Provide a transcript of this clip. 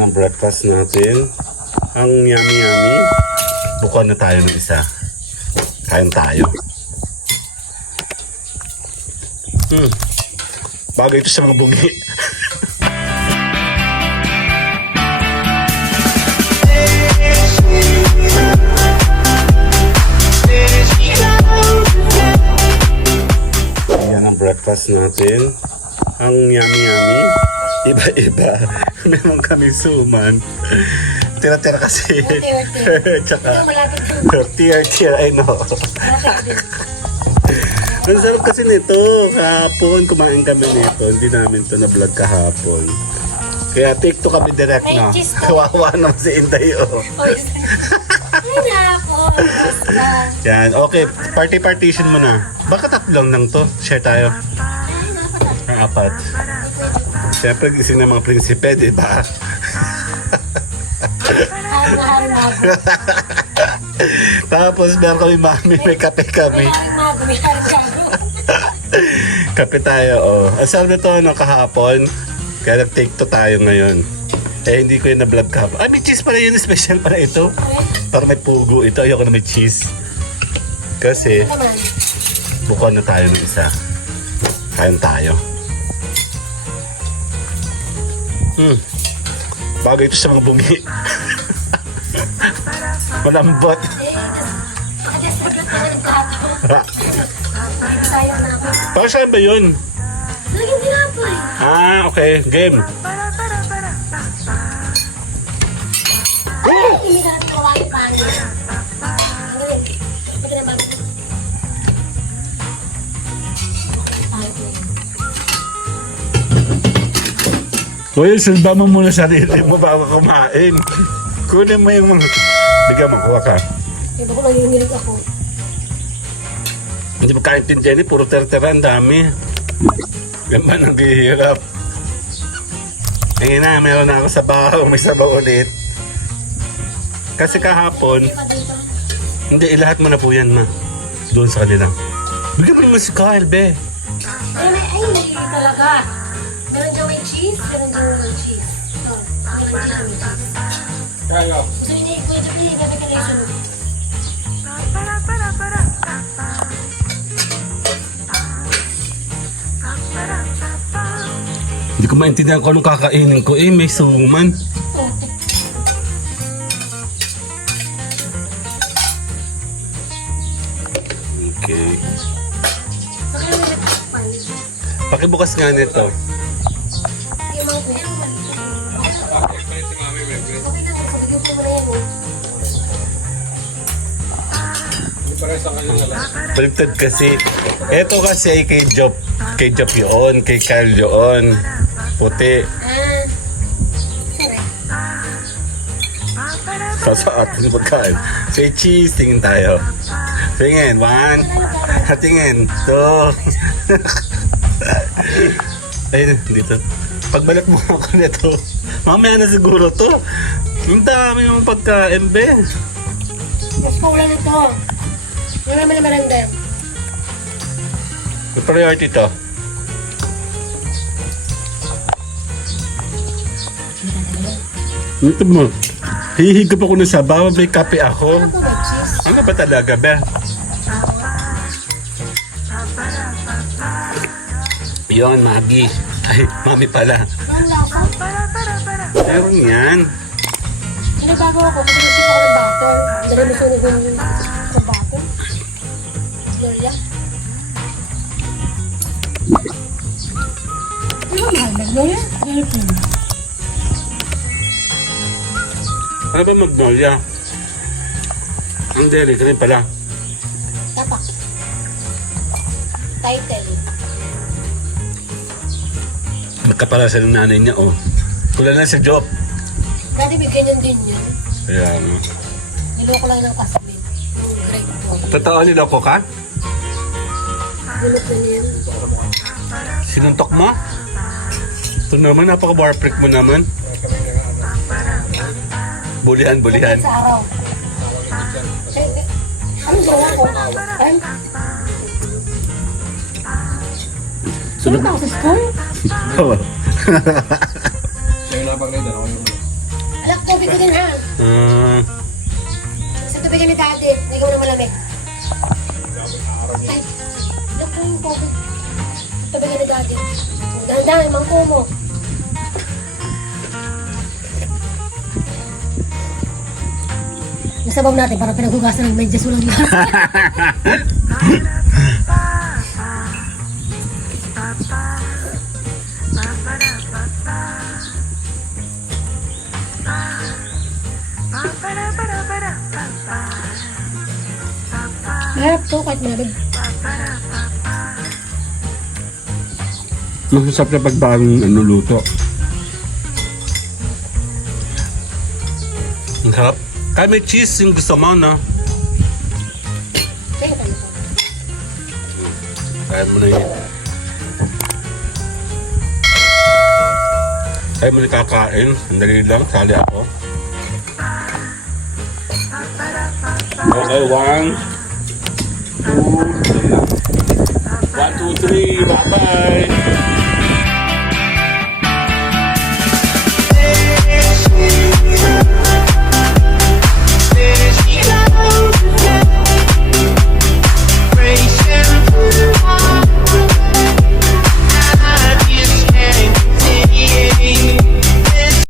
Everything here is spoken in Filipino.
Yan ang breakfast natin. Ang yummy. Bukuan na tayo ng isa. Kain tayo. Bagay ito sa mga bungi. Yan ang breakfast natin. Ang yummy. Iba-iba. Meron kami suman. Tira-tira kasi. Tsaka tira-tira, I know. Ang sarap kasi nito. Kahapon, kumain kami nito. Hindi namin to na-vlog kahapon. Kaya take to kami direct na. Kawawa naman si Inday, oh. Yan, okay. Partition mo na. Baka tatlong lang to. Share tayo. Ang apat. Siyempre, gising ng mga prinsipe, di ba? Tapos, meron kami mami, may kape kami. Kape tayo, oh. Asal na to, no, kahapon. Kaya nag-take to tayo ngayon. Eh, hindi ko yung na-vlog kahapon. Ay, may cheese pala yun. Special pala ito. Para may pugo. Ito, ayoko na may cheese. Kasi, bukuan na tayo ng isa. Kain tayo. Bagay ito sa mga bungi. Malambot. Para saan ba yun? Ah, okay. Game. Well, silba mo muna sarili mo bago kumain. Kunin mo yung mga... Bigyan mo, kuha ka. Iba ko nanginginig ako. Hindi ba kaintindihan ni puro ter-tera, ang dami. Yan ba naghihirap? Ngayon na, meron na ako sa bahaw, may sabaw ulit. Kasi kahapon, hindi, lahat mo na po yan, ma. Doon sa kanila. Bigyan mo naman si Kyle, be. Ay, may talaga. Meron dyan may cheese, meron dyan may cheese. Ito, meron dyan may cheese. Kaya. Gusto niya, kuya Jopili, gamit ka na yung sunod. Hindi ko maintindihan kung anong kakainin ko. Eh, may suman. Okay. Saka yung may takpan. Pakibukas nga nito. Yung mga kuya naman. Okay na, sabihin ko mo na yan. Baliktad kasi. Ito kasi ay kay Job. Kay Job yun. Kay Kyle yun. Puti. Sorry. Sa atin pagkain. Say cheese. Tingin tayo. Tingin. 1. Tingin. 2. Ay, dito. Pagbalik mo ako nito. Mamaya na siguro to. Ang dami yung pagkain, be. Mas paulan ito. Wala naman na maranda. May priority to. Ito mo. Hihigop ako ng sabaw. May kape ako. Ano po ba cheese? Ano ba talaga, be? Yun, Maggie. Ay, mami pala. Ang lasa? Meron yan. Nagbago ako kasi nasip ako ng butter. Dali mo sunog yung sa butter. Gloria. Di ba mahal na Gloria? Ano ba Magnolia? Ang deli ka rin pala. Tapak. Title. Magkapala sa nanay niya, oh. Kulang na sa job. Dati bigyan din yan. Kaya, ano. Niloko lang ng kasabit. Yung grape po. Totoo, niloko ka? Nilok na niyan. Sinuntok mo? Ito naman, napaka-warprick mo naman. Bulihan. Sa araw. Anong ginawa ko? Ay, sunod ako sa school? Oo. Yung lapag na ito, ako yung... Alak, tubig ko din ha. Sa tubigan ni Daddy, lagyan mo na malamig. Ay, alak po yung tubig. Tubigan ni Daddy. Dahan-dahan, mangko mo. Nasabaw natin para pinaghugasan ng medyas mo lang yun. Harap to, kahit malamig. Masasap na pag bagong luto. Ang sarap. Kaya may cheese yung gusto mo, no? Kaya ka nito. Kaya mo na yun. Kaya mo na kakain. Sandali lang. Sali ako. Okay, 1, 2, 3. 1, 2, 3. Bye-bye.